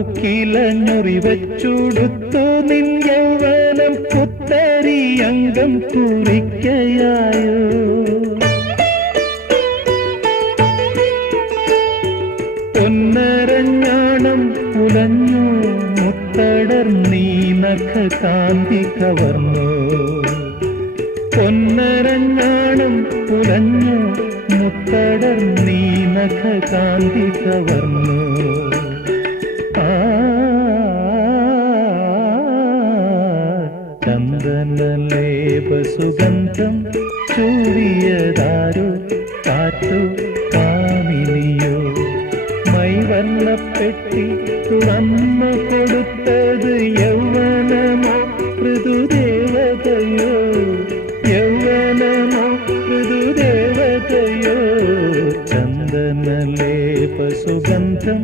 തൂക്കിലഞ്ഞുറിവച്ചുടുത്തു നിൻ യൗവനം പുത്തരി അംഗം കുറിക്കയായോ. പൊന്നരഞ്ഞാണം പുലഞ്ഞു മുത്തടർന്നീ നഖകാന്തി കവർന്നു. പൊന്നരഞ്ഞാണം പുലഞ്ഞു മുത്തടർന്നീ നഖകാന്തി കവർന്നു. ചന്ദനലേപസുഗന്ധം ചൂടിയതാരോ കാറ്റോ കാമിനിയോ. മൈവർണ്ണപ്പെട്ടി തുറന്നു കൊടുത്തത് യൗവനമോ മൃദുദേവതയോ. യൗവനമോ മൃദുദേവതയോ. ചന്ദനലേപസുഗന്ധം